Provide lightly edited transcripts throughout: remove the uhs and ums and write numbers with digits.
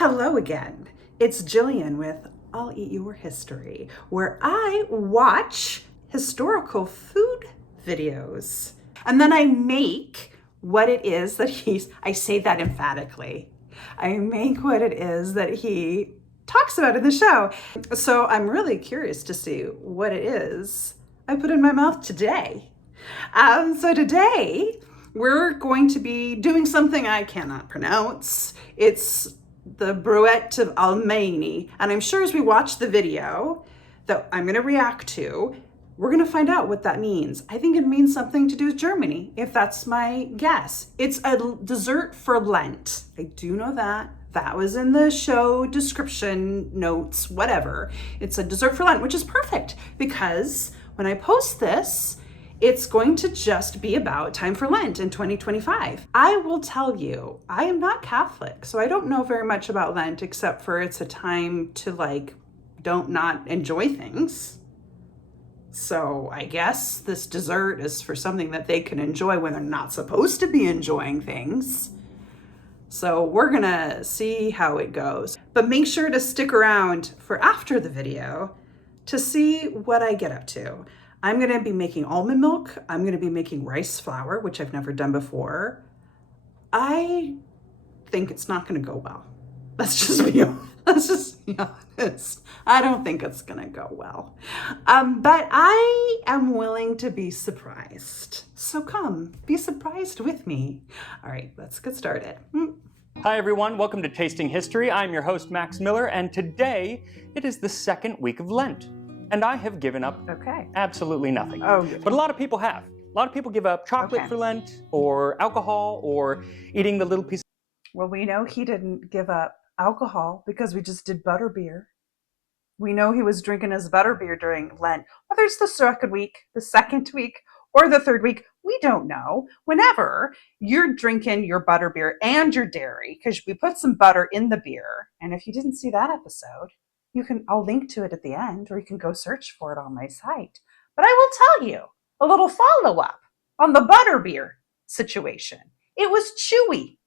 Hello again. It's Jillian with I'll Eat Your History, where I watch historical food videos. And then I make what it is that I say that emphatically. I make what it is that he talks about in the show. So I'm really curious to see what it is I put in my mouth today. So today we're going to be doing something I cannot pronounce. It's the Bruet of Almaynne. And I'm sure as we watch the video that I'm going to react to, we're going to find out what that means. I think it means something to do with Germany, if that's my guess. It's a dessert for Lent. I do know that. That was in the show description notes, whatever. It's a dessert for Lent, which is perfect because when I post this, it's going to just be about time for Lent in 2025. I will tell you, I am not Catholic, so I don't know very much about Lent except for it's a time to don't not enjoy things. So I guess this dessert is for something that they can enjoy when they're not supposed to be enjoying things. So we're gonna see how it goes. But make sure to stick around for after the video to see what I get up to. I'm going to be making almond milk. I'm going to be making rice flour, which I've never done before. I think it's not going to go well. Let's just be honest. I don't think it's going to go well. But I am willing to be surprised. So come, be surprised with me. All right, let's get started. Hi everyone, welcome to Tasting History. I'm your host Max Miller, and today it is the second week of Lent. And I have given up absolutely nothing. But a lot of people have. A lot of people give up chocolate for Lent, or alcohol, or eating the little piece. Well, we know he didn't give up alcohol because we just did butterbeer. We know he was drinking his butterbeer during Lent. Whether it's the second week, or the third week, we don't know. Whenever you're drinking your butterbeer and your dairy, because we put some butter in the beer. And if you didn't see that episode, I'll link to it at the end, or you can go search for it on my site. But I will tell you a little follow-up on the butterbeer situation. It was chewy.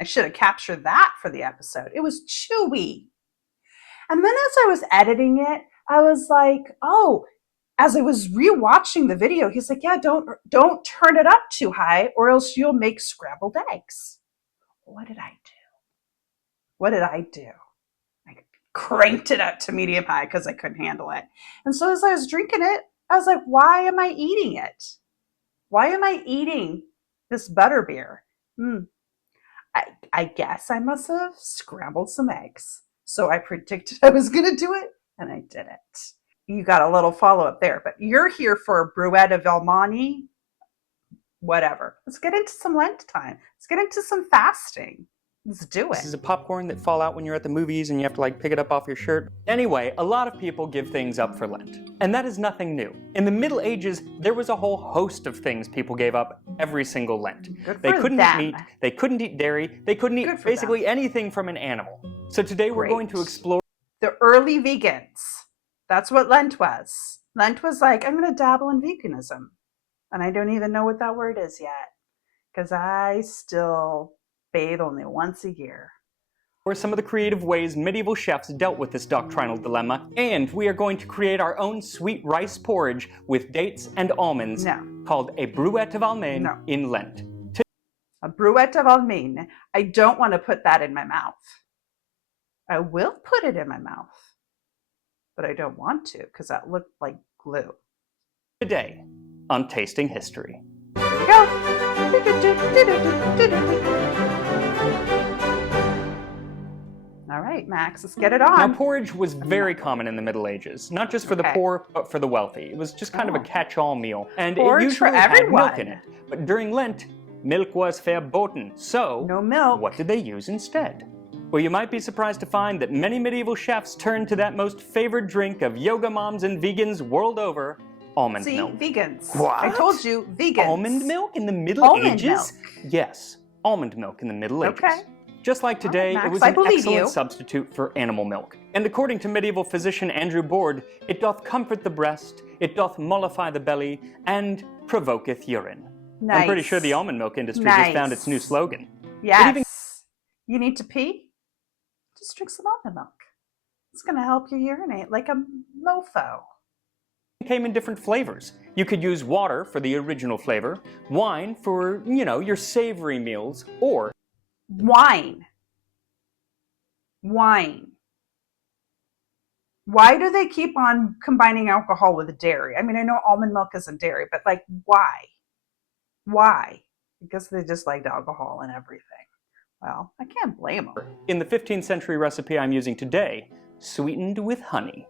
I should have captured that for the episode. It was chewy. And then as I was editing it, I was like, as I was rewatching the video, he's like, yeah, don't turn it up too high or else you'll make scrambled eggs. What did I do? Cranked it up to medium high because I couldn't handle it. And so as I was drinking it, I was like, why am I eating it? Why am I eating this butterbeer? I guess I must have scrambled some eggs. So I predicted I was going to do it, and I did it. You got a little follow-up there, but you're here for Bruet of Almaynne. Whatever. Let's get into some Lent time. Let's get into some fasting. Let's do it. This is a popcorn that fall out when you're at the movies and you have to pick it up off your shirt. Anyway, a lot of people give things up for Lent. And that is nothing new. In the Middle Ages, there was a whole host of things people gave up every single Lent. They couldn't eat meat, they couldn't eat dairy, they couldn't eat basically anything from an animal. So today we're going to explore the early vegans. That's what Lent was. Lent was like, I'm going to dabble in veganism. And I don't even know what that word is yet. Because I still bathe only once a year. Or some of the creative ways medieval chefs dealt with this doctrinal dilemma, and we are going to create our own sweet rice porridge with dates and almonds called a Bruet of Almaynne in Lent. A Bruet of Almaynne. I don't want to put that in my mouth. I will put it in my mouth, but I don't want to because that looked like glue. Today on Tasting History. Here we go. All right, Max, let's get it on. Now, porridge was very common in the Middle Ages, not just for the poor, but for the wealthy. It was just kind of a catch-all meal, and porridge it usually for had everyone. milk in it. But during Lent, milk was verboten, so no milk. What did they use instead? Well, you might be surprised to find that many medieval chefs turned to that most favored drink of yoga moms and vegans world over, almond milk. Vegans. What? I told you, vegans. Almond milk in the Middle Ages? Yes, almond milk in the Middle Ages. Just like today, Max, it was an excellent substitute for animal milk. And according to medieval physician Andrew Boord, it doth comfort the breast, it doth mollify the belly, and provoketh urine. Nice. I'm pretty sure the almond milk industry just found its new slogan. Yes. You need to pee? Just drink some almond milk. It's going to help you urinate like a mofo. Came in different flavors. You could use water for the original flavor, wine for, your savory meals, or Wine. Why do they keep on combining alcohol with dairy? I mean, I know almond milk isn't dairy, but like, why? Why? Because they just liked alcohol and everything. Well, I can't blame them. in the 15th century recipe I'm using today, sweetened with honey.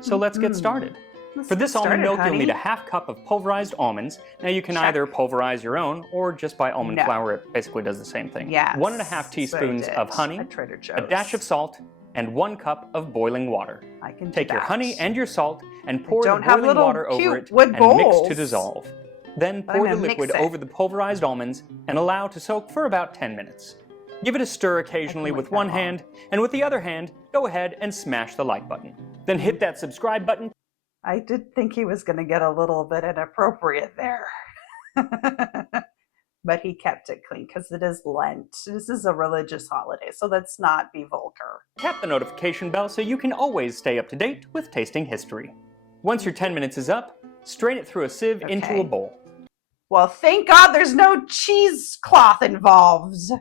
So let's get started. For this almond milk, you'll need a half cup of pulverized almonds. Now you can either pulverize your own or just buy almond flour. It basically does the same thing. Yes, 1.5 teaspoons of honey, a dash of salt, and 1 cup of boiling water. I can Take do your that. honey and your salt and pour the have boiling little water over it wood and bowls. mix to dissolve. Then But I'm pour the gonna mix liquid it. over the pulverized almonds and allow to soak for about 10 minutes. Give it a stir occasionally with one hand, and with the other hand, go ahead and smash the like button. Then hit that subscribe button. I did think he was going to get a little bit inappropriate there. But he kept it clean because it is Lent. This is a religious holiday, so let's not be vulgar. Tap the notification bell so you can always stay up to date with tasting history. Once your 10 minutes is up, strain it through a sieve into a bowl. Well, thank God there's no cheesecloth involved.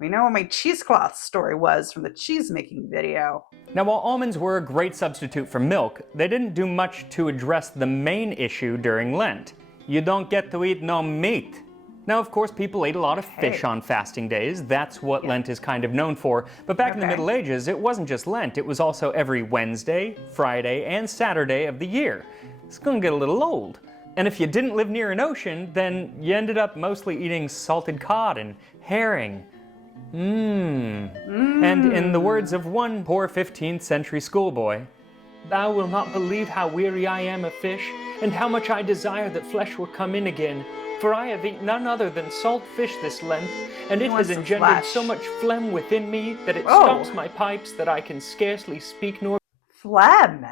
We know what my cheesecloth story was from the cheese making video. Now, while almonds were a great substitute for milk, they didn't do much to address the main issue during Lent. You don't get to eat no meat. Now, of course, people ate a lot of fish on fasting days. That's what Lent is kind of known for. But back in the Middle Ages, it wasn't just Lent. It was also every Wednesday, Friday, and Saturday of the year. It's gonna get a little old. And if you didn't live near an ocean, then you ended up mostly eating salted cod and herring. And in the words of one poor 15th century schoolboy, "Thou wilt not believe how weary I am of fish, and how much I desire that flesh will come in again. For I have eaten none other than salt fish this Lent, and it has engendered so much phlegm within me that it stops my pipes that I can scarcely speak nor..." Phlegm.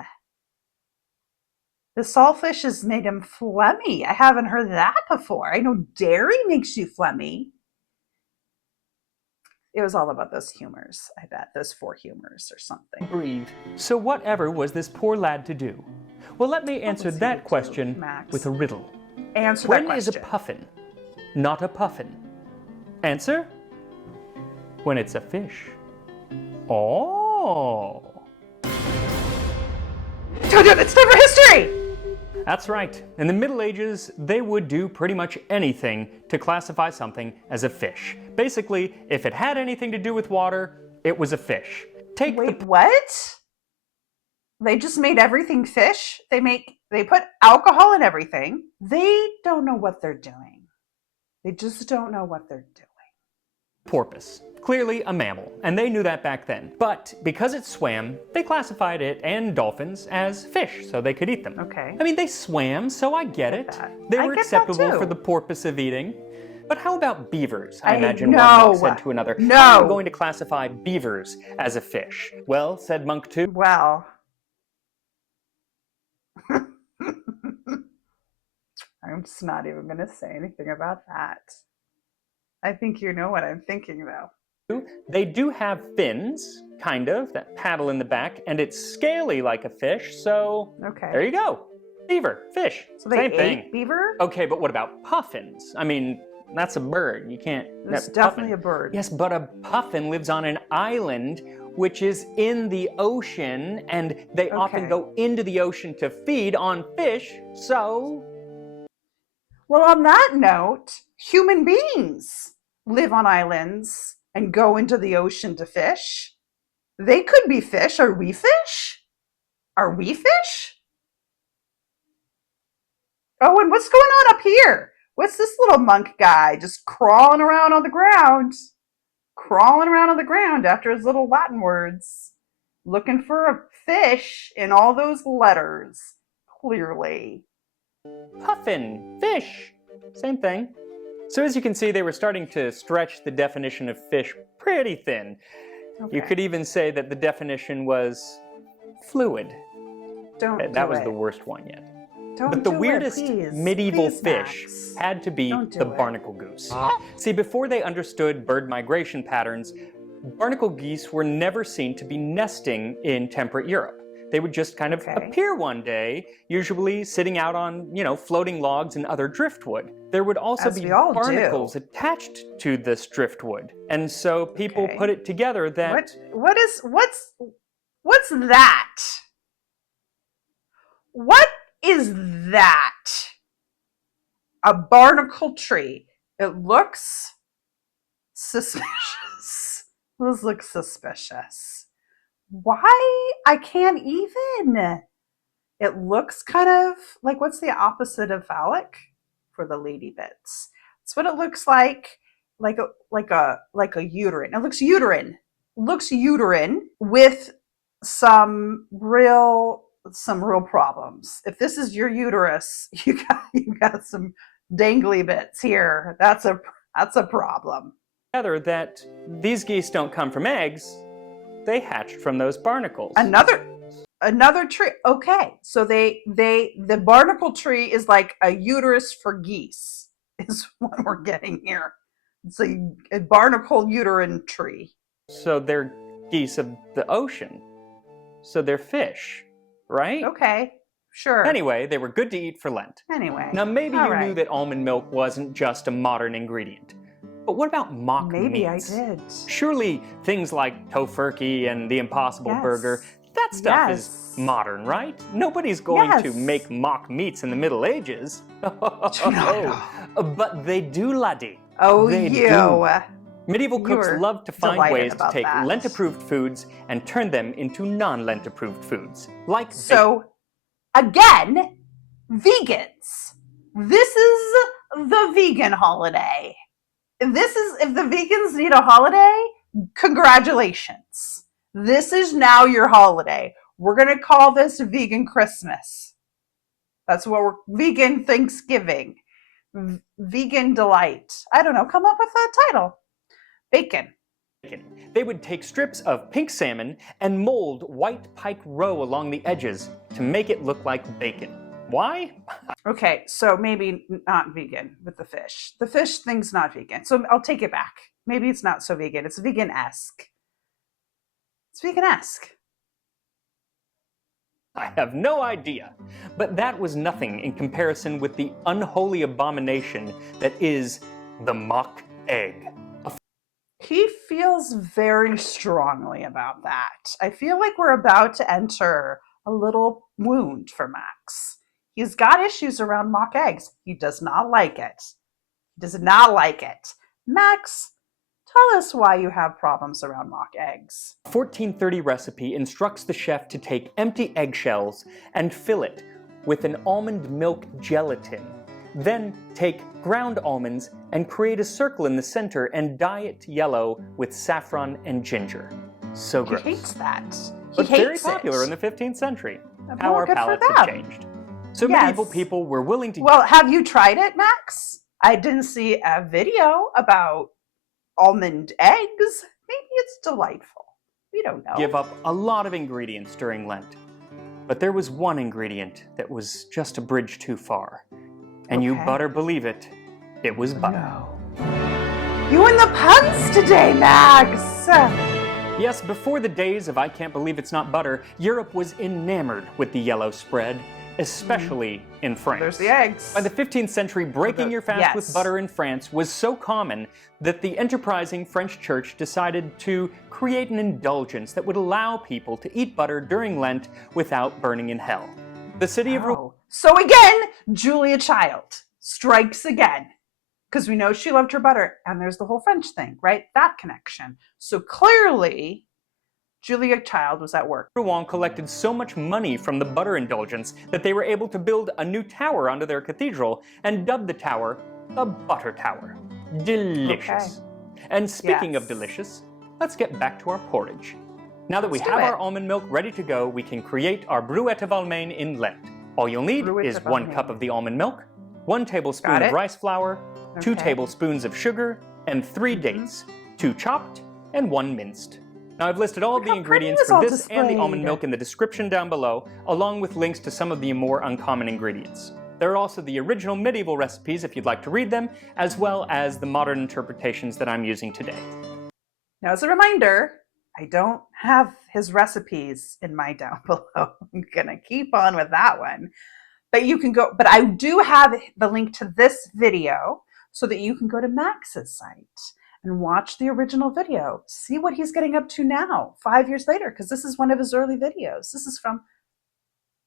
The saltfish has made him phlegmy. I haven't heard that before. I know dairy makes you phlegmy. It was all about those humors, I bet. Those 4 humors or something. Breathe. So whatever was this poor lad to do? Well, let me answer that question with a riddle. Answer that When is a question. puffin not a puffin? Answer? When it's a fish. Oh. It's time for history! That's right. In the Middle Ages, they would do pretty much anything to classify something as a fish. Basically, if it had anything to do with water, it was a fish. Wait, what? They just made everything fish? They put alcohol in everything. They don't know what they're doing. They just don't know what they're doing. Porpoise. Clearly a mammal, and they knew that back then. But because it swam, they classified it and dolphins as fish, so they could eat them. Okay. I mean, they swam, so I get it. They were acceptable for the porpoise of eating. But how about beavers? I imagine one monk said to another, "How are we going to classify beavers as a fish?" Well, said monk 2. Well. I'm just not even going to say anything about that. I think you know what I'm thinking, though. They do have fins, kind of, that paddle in the back, and it's scaly like a fish, so there you go. Beaver, fish, so they same ate thing. Beaver? Okay, but what about puffins? I mean, that's a bird. You can't... It's definitely a bird. Yes, but a puffin lives on an island which is in the ocean, and they often go into the ocean to feed on fish, so... Well, on that note, human beings live on islands and go into the ocean to fish. They could be fish. Are we fish? Are we fish? Oh, and what's going on up here? What's this little monk guy just crawling around on the ground? Crawling around on the ground after his little Latin words. Looking for a fish in all those letters. Clearly. Puffin, fish, same thing. So as you can see, they were starting to stretch the definition of fish pretty thin. You could even say that the definition was fluid. That was the worst one yet. But the weirdest medieval fish had to be the barnacle goose. See, before they understood bird migration patterns, Barnacle geese were never seen to be nesting in temperate Europe. They would just kind of Okay. appear one day, usually sitting out on, floating logs and other driftwood. There would also As be we all barnacles do. attached to this driftwood. And so people Okay. put it together that What's that? What is that? A barnacle tree. It looks suspicious. This looks suspicious. Why? I can't even. It looks kind of like, what's the opposite of phallic for the lady bits? It's what it looks like a uterine. It looks uterine. Looks uterine with some real problems. If this is your uterus, you got some dangly bits here. That's a problem. together that these geese don't come from eggs, they hatched from those barnacles. Another tree. Okay, so the barnacle tree is like a uterus for geese, is what we're getting here. It's a barnacle uterine tree. So they're geese of the ocean. So they're fish, right? Okay, sure. Anyway, they were good to eat for Lent. Anyway. Now maybe all you knew right. that almond milk wasn't just a modern ingredient. But what about mock Maybe meats? I did. Surely things like tofurkey and the Impossible Yes. Burger, that stuff Yes. is modern, right? Nobody's going to Yes. make mock meats in the Middle Ages. No. But they do, laddie. Oh, They you. do. Medieval You cooks were loved to find delighted ways to about take that. Lent-approved foods and turn them into non-Lent-approved foods, like So, again, vegans. This is the vegan holiday. If the vegans need a holiday, congratulations. This is now your holiday. We're going to call this vegan Christmas. That's what vegan Thanksgiving. Vegan delight. I don't know, come up with that title. Bacon. bacon. They would take strips of pink salmon and mold white pike roe along the edges to make it look like bacon. Why? Okay, so maybe not vegan with the fish. The fish thing's not vegan. So I'll take it back. Maybe it's not so vegan. It's vegan-esque. It's vegan-esque. I have no idea. But that was nothing in comparison with the unholy abomination that is the mock egg. He feels very strongly about that. I feel like we're about to enter a little wound for Max. He's got issues around mock eggs. He does not like it. He does not like it. Max, tell us why you have problems around mock eggs. A 1430 recipe instructs the chef to take empty eggshells and fill it with an almond milk gelatin. Then take ground almonds and create a circle in the center and dye it yellow with saffron and ginger. So gross. He hates that. He But hates very popular in the 15th century. How our good for palates have them. changed. So Yes. medieval people were willing to Well, have you tried it, Max? I didn't see a video about almond eggs. Maybe it's delightful. We don't know. give up a lot of ingredients during Lent. But there was one ingredient that was just a bridge too far. And you Okay. better believe it, it was butter. No. You and the puns today, Max. Yes, before the days of I can't believe it's not butter, Europe was enamored with the yellow spread, especially in France. There's the eggs. By the 15th century, breaking your fast with yes. butter in France was so common that the enterprising French church decided to create an indulgence that would allow people to eat butter during Lent without burning in hell. The city of Oh. So again, Julia Child strikes again. Because we know she loved her butter. And there's the whole French thing, right? That connection. So clearly, Julia Child was at work. Rouen collected so much money from the butter indulgence that they were able to build a new tower onto their cathedral and dubbed the tower the Butter Tower. Delicious. And speaking of Yes. delicious, let's get back to our porridge. Now that we Let's do have our it. almond milk ready to go, we can create our Bruet of Almaynne in Lent. All you'll need Bruet is of 1 Almaynne. cup of the almond milk, 1 tablespoon Got of it. rice flour, 2 Okay. tablespoons of sugar, and 3 dates, 2 chopped and 1 minced. Now I've listed all of Look the how pretty ingredients it's for all this and the almond displayed. milk in the description down below, along with links to some of the more uncommon ingredients. There are also the original medieval recipes if you'd like to read them, as well as the modern interpretations that I'm using today. Now, as a reminder, I don't have his recipes in my down below. I'm going to keep on with that one. But you can go, but I do have the link to this video so that you can go to Max's site and watch the original video. See what he's getting up to now, 5 years later, because this is one of his early videos. This is from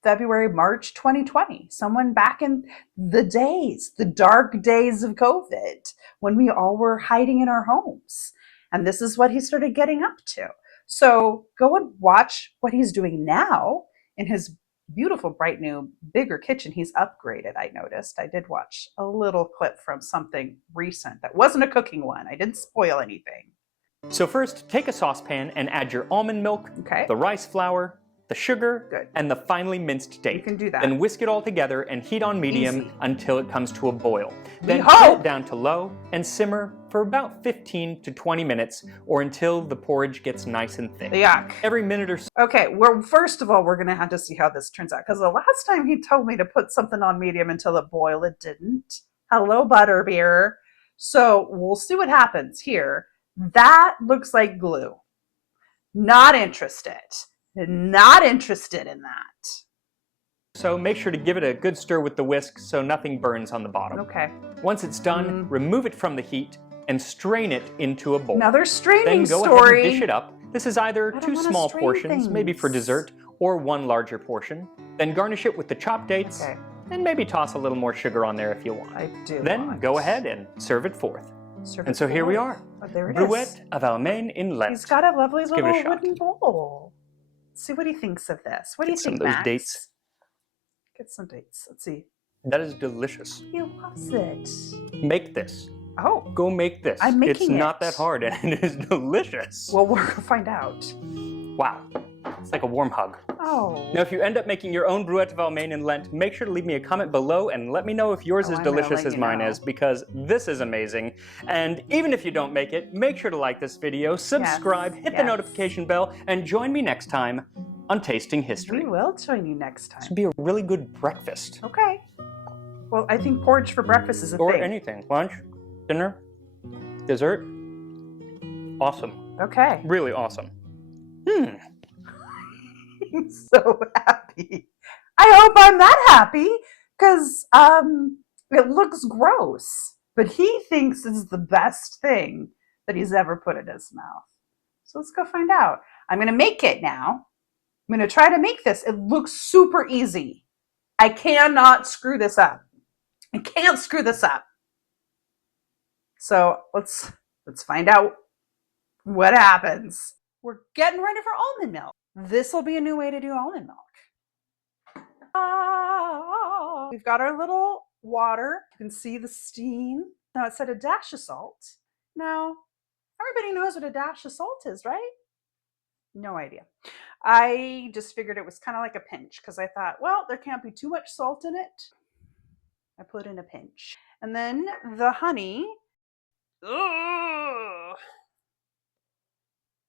February, March 2020. Someone back in the days, the dark days of COVID, when we all were hiding in our homes. And this is what he started getting up to. So go and watch what he's doing now in his beautiful, bright new, bigger kitchen. He's upgraded, I noticed. I did watch a little clip from something recent that wasn't a cooking one. I didn't spoil anything. So first, take a saucepan and add your almond milk, Okay. the rice flour, the sugar, Good. and the finely minced date. You can do that. Then whisk it all together and heat on medium Easy. until it comes to a boil. We Then hope. turn it down to low and simmer for about 15 to 20 minutes or until the porridge gets nice and thick. Yuck. Every minute or so. Okay, well, first of all, we're going to have to see how this turns out, because the last time he told me to put something on medium until it boiled, it didn't. Hello, butterbeer. So we'll see what happens here. That looks like glue. Not interested. Not interested in that. So make sure to give it a good stir with the whisk so nothing burns on the bottom. Okay. Once it's done, remove it from the heat and strain it into a bowl. Another straining Then go story. ahead and dish it up. This is either I don't two wanna small strain portions, maybe for things. dessert, or one larger portion. Then garnish it with the chopped dates, Okay. and maybe toss a little more sugar on there if you want. I do. Then want. go ahead and serve it forth. Serve And it so here we forward. are. Oh, there it is. Bruet of Almaynne in Lent. He's got a lovely Let's give it a little shot. wooden bowl. Let's see what he thinks of this. What do you Get some think, of those Max? dates. Get some dates. Let's see. That is delicious. He loves it. Make this. Oh, Go make this. I'm It's making not it. that hard and it is delicious. well, we're gonna find out. Wow. It's like a warm hug. Oh, Now, if you end up making your own Bruet of Almaynne in Lent, make sure to leave me a comment below and let me know if yours Oh, is I'm gonna delicious let as you mine know. is, because this is amazing. And even if you don't make it, make sure to like this video, subscribe, hit the yes. notification bell, and join me next time on Tasting History. we will join you next This time. would be a really good breakfast. Okay. Well, I think porridge for breakfast is a Or thing. anything. Lunch, dinner, dessert. Awesome. Okay. Really awesome. I'm so happy. I hope I'm that happy because it looks gross, but he thinks it's the best thing that he's ever put in his mouth. So let's go find out. I'm going to make it now. I'm going to try to make this. It looks super easy. I cannot screw this up. I can't screw this up. So let's find out what happens. We're getting ready for almond milk. This will be a new way to do almond milk. We've got our little water. You can see the steam. Now it said a dash of salt. Now, everybody knows what a dash of salt is, right? No idea. I just figured it was kind of like a pinch because I thought, well, there can't be too much salt in it. I put in a pinch. And then the honey. Ugh.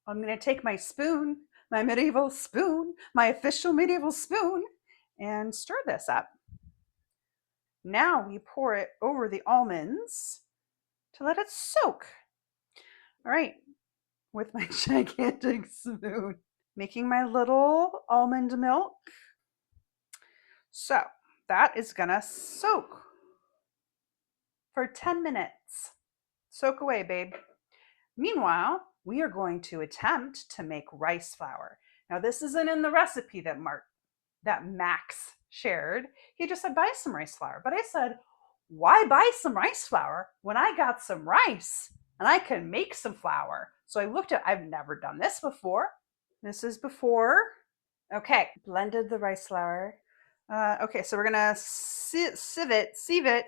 I'm going to take my spoon, my medieval spoon, my official medieval spoon, and stir this up. Now we pour it over the almonds to let it soak. All right, with my gigantic spoon, making my little almond milk. So that is gonna soak for 10 minutes. Soak away, babe. Meanwhile, we are going to attempt to make rice flour. Now, this isn't in the recipe that Max shared. He just said, buy some rice flour. But I said, why buy some rice flour when I got some rice and I can make some flour? So I looked at, I've never done this before. This is before. Okay, blended the rice flour. Okay, so we're gonna sieve it.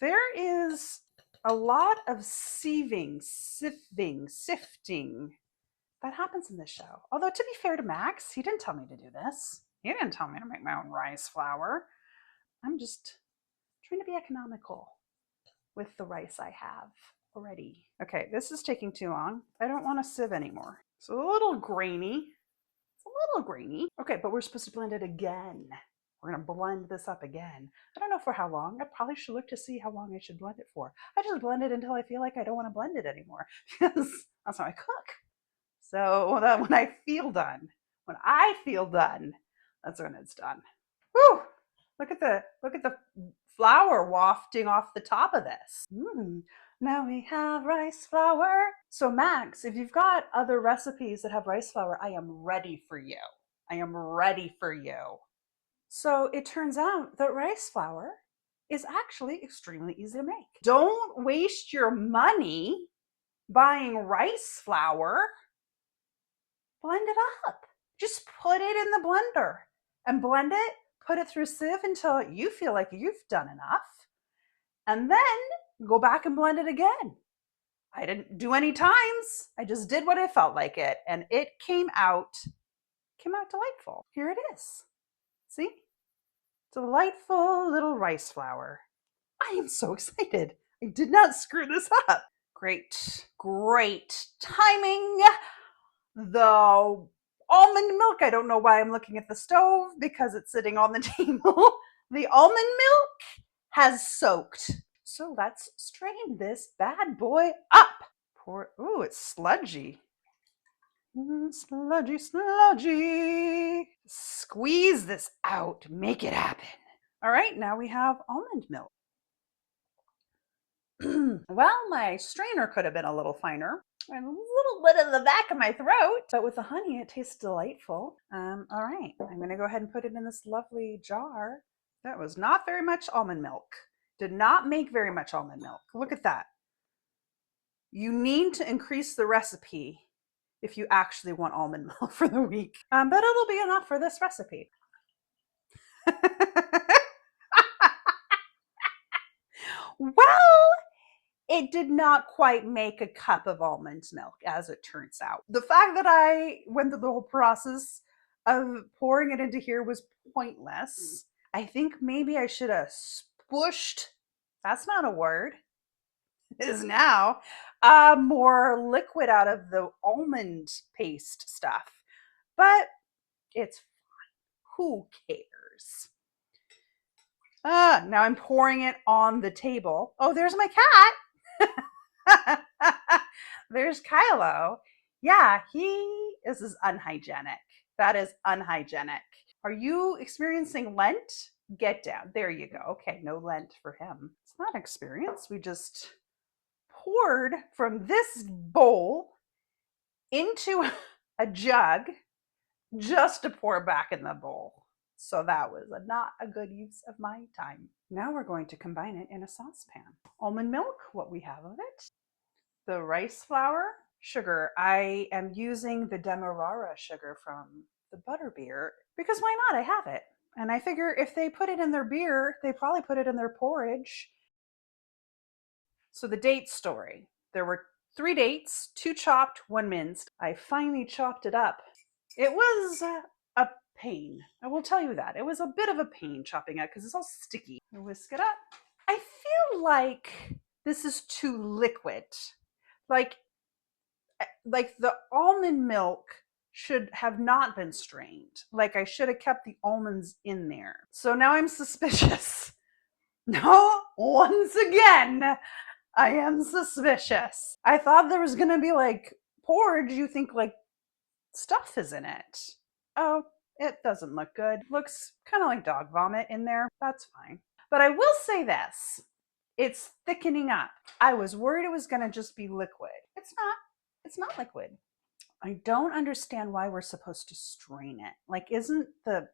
There is a lot of sifting that happens in this show. Although, to be fair to Max, he didn't tell me to do this. He didn't tell me to make my own rice flour. I'm just trying to be economical with the rice I have already. Okay, this is taking too long. I don't want to sieve anymore. It's a little grainy. Okay, but we're supposed to blend it again. We're going to blend this up again. I don't know for how long. I probably should look to see how long I should blend it for. I just blend it until I feel like I don't want to blend it anymore because that's how I cook. So that when I feel done, that's when it's done. Whew! Look at the flour wafting off the top of this. Now we have rice flour. So Max, if you've got other recipes that have rice flour, I am ready for you. I am ready for you. So it turns out that rice flour is actually extremely easy to make. Don't waste your money buying rice flour. Blend it up. Just put it in the blender and blend it, put it through sieve until you feel like you've done enough, and then go back and blend it again. I didn't do any times. I just did what I felt like it, and it came out delightful. Here it is. See? Delightful little rice flour. I am so excited. I did not screw this up. Great timing. The almond milk, I don't know why I'm looking at the stove because it's sitting on the table. The almond milk has soaked. So let's strain this bad boy up. Ooh, it's sludgy. Sludgy, sludgy. Squeeze this out. Make it happen. All right, now we have almond milk. Well, my strainer could have been a little finer. And a little bit of the back of my throat. But with the honey, it tastes delightful. All right, I'm going to go ahead and put it in this lovely jar. That was not very much almond milk. Did not make very much almond milk. Look at that. You need to increase the recipe if you actually want almond milk for the week. But it'll be enough for this recipe. Well, it did not quite make a cup of almond milk, as it turns out. The fact that I went through the whole process of pouring it into here was pointless. I think maybe I should have splooshed, that's not a word, it is now, more liquid out of the almond paste stuff. But it's fine. Who cares? Now I'm pouring it on the table. Oh, there's my cat. There's Kylo. Yeah, this is unhygienic. That is unhygienic. Are you experiencing Lent? Get down. There you go. Okay, no Lent for him. It's not experience. We just poured from this bowl into a jug just to pour back in the bowl. So that was not a good use of my time. Now we're going to combine it in a saucepan. Almond milk, what we have of it. The rice flour, sugar. I am using the Demerara sugar from the butterbeer because why not? I have it. And I figure if they put it in their beer, they probably put it in their porridge. So the date story. There were 3 dates, 2 chopped, 1 minced. I finally chopped it up. It was a pain. I will tell you that. It was a bit of a pain chopping it because it's all sticky. I whisk it up. I feel like this is too liquid. Like the almond milk should have not been strained. Like I should have kept the almonds in there. So now I'm suspicious. No, once again, I am suspicious. I thought there was gonna be like porridge. You think like stuff is in it. Oh, it doesn't look good. Looks kind of like dog vomit in there. That's fine. But I will say this. It's thickening up. I was worried it was going to just be liquid. It's not. It's not liquid. I don't understand why we're supposed to strain it. Like, isn't the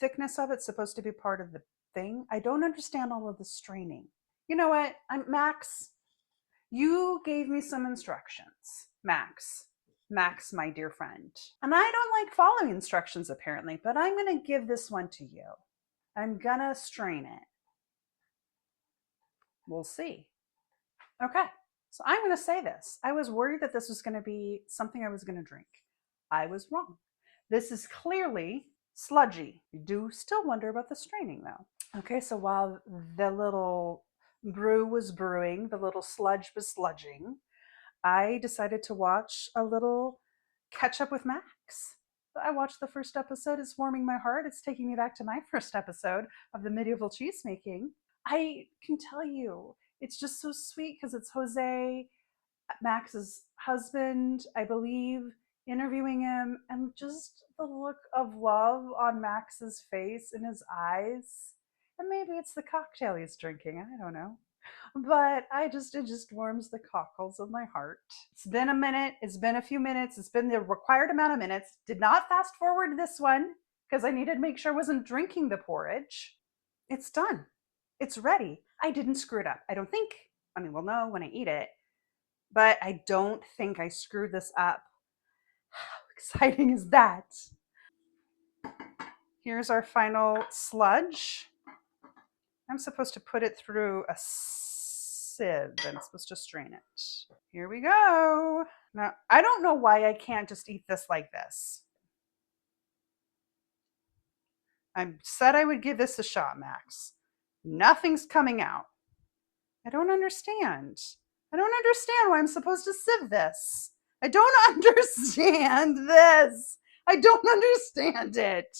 thickness of it supposed to be part of the thing? I don't understand all of the straining. You know what? Max, you gave me some instructions. Max, my dear friend. And I don't like following instructions apparently, but I'm going to give this one to you. I'm going to strain it. We'll see. Okay, so I'm going to say this. I was worried that this was going to be something I was going to drink. I was wrong. This is clearly sludgy. You do still wonder about the straining though. Okay, so while the little brew was brewing, the little sludge was sludging, I decided to watch a little Catch Up with Max. I watched the first episode. It's warming my heart. It's taking me back to my first episode of the medieval cheese making. I can tell you, it's just so sweet because it's Jose, Max's husband, I believe. interviewing him, and just the look of love on Max's face in his eyes. And maybe it's the cocktail he's drinking, I don't know. But it just warms the cockles of my heart. It's been a minute, it's been a few minutes, it's been the required amount of minutes. Did not fast forward this one because I needed to make sure I wasn't drinking the porridge. It's done. It's ready. I didn't screw it up. I don't think. I mean, we'll know when I eat it, but I don't think I screwed this up. How exciting is that? Here's our final sludge. I'm supposed to put it through a sieve and I'm supposed to strain it. Here we go. Now, I don't know why I can't just eat this like this. I said I would give this a shot, Max. Nothing's coming out. I don't understand. I don't understand why I'm supposed to sieve this. I don't understand this. I don't understand it.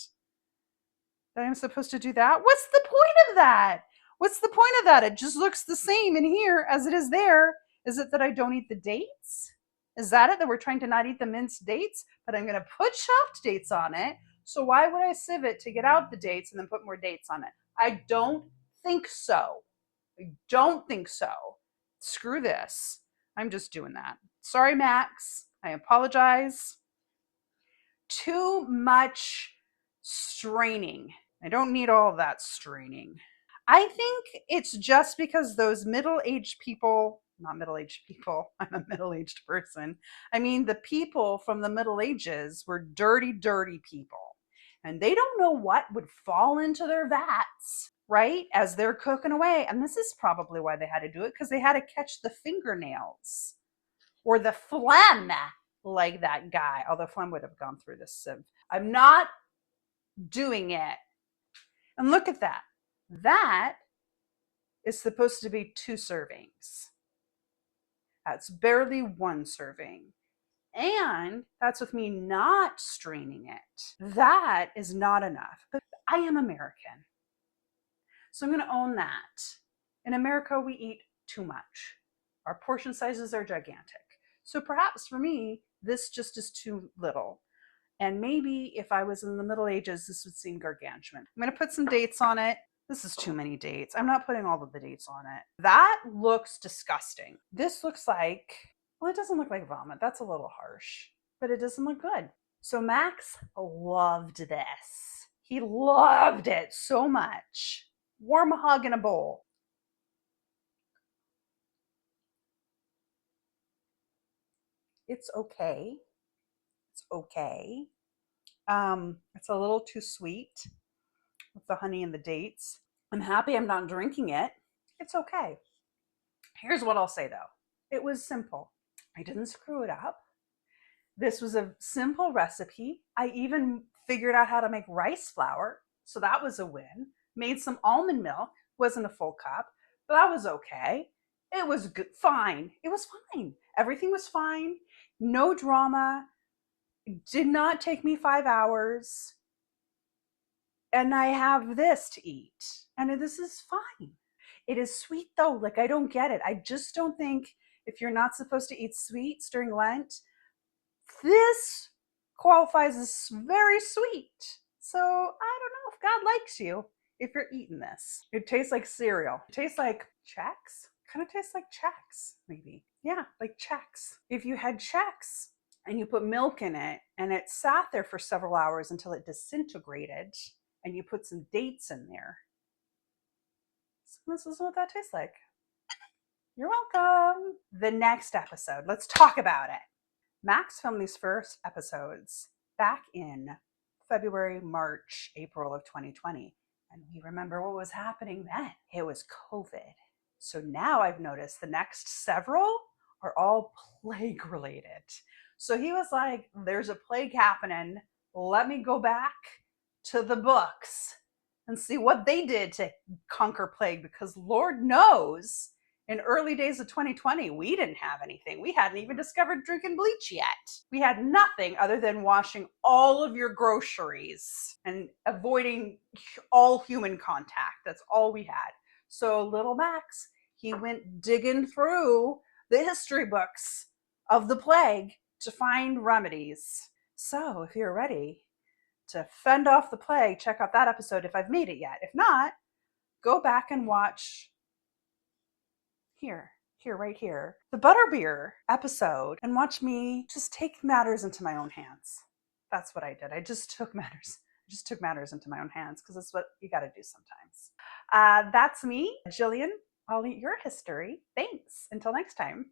That I'm supposed to do that? What's the point of that? What's the point of that? It just looks the same in here as it is there. Is it that I don't eat the dates? Is that it? That we're trying to not eat the minced dates? But I'm going to put chopped dates on it. So why would I sieve it to get out the dates and then put more dates on it? I don't think so. I don't think so. Screw this. I'm just doing that. Sorry, Max. I apologize. Too much straining. I don't need all of that straining. I think it's just because those middle-aged people, not middle-aged people, I'm a middle-aged person. I mean, the people from the Middle Ages were dirty, dirty people. And they don't know what would fall into their vats, right? As they're cooking away. And this is probably why they had to do it, because they had to catch the fingernails or the phlegm, like that guy. Although phlegm would have gone through this sieve. I'm not doing it. And look at that. That is supposed to be 2 servings. That's barely 1 serving. And that's with me not straining it. That is not enough. But I am American. So I'm going to own that. In America, we eat too much. Our portion sizes are gigantic. So perhaps for me, this just is too little. And maybe if I was in the Middle Ages, this would seem gargantuan. I'm going to put some dates on it. This is too many dates. I'm not putting all of the dates on it. That looks disgusting. This looks like, well, it doesn't look like vomit. That's a little harsh, but it doesn't look good. So Max loved this. He loved it so much. Warm hug in a bowl. It's okay. It's okay. It's a little too sweet with the honey and the dates. I'm happy I'm not drinking it. It's okay. Here's what I'll say though. It was simple. I didn't screw it up. This was a simple recipe. I even figured out how to make rice flour. So that was a win. Made some almond milk. Wasn't a full cup, but that was okay. It was good. Fine. It was fine. Everything was fine. No drama. It did not take me 5 hours. And I have this to eat. And this is fine. It is sweet though. Like, I don't get it. I just don't think if you're not supposed to eat sweets during Lent, this qualifies as very sweet. So I don't know if God likes you if you're eating this. It tastes like cereal. It tastes like Chex. Kind of tastes like Chex, maybe. Yeah, like Chex. If you had Chex and you put milk in it and it sat there for several hours until it disintegrated and you put some dates in there, so this is what that tastes like. You're welcome. The next episode, let's talk about it. Max filmed these first episodes back in February, March, April of 2020. And we remember what was happening then. It was COVID. So now I've noticed the next several are all plague related. So he was like, there's a plague happening. Let me go back to the books and see what they did to conquer plague, because Lord knows in early days of 2020, we didn't have anything. We hadn't even discovered drinking bleach yet. We had nothing other than washing all of your groceries and avoiding all human contact. That's all we had. So little Max, he went digging through the history books of the plague to find remedies. So if you're ready to fend off the plague, check out that episode if I've made it yet. If not, go back and watch right here, the butterbeer episode, and watch me just take matters into my own hands. That's what I did. I just took matters into my own hands, because that's what you got to do sometimes. That's me, Jillian. I'll eat your history. Thanks. Until next time.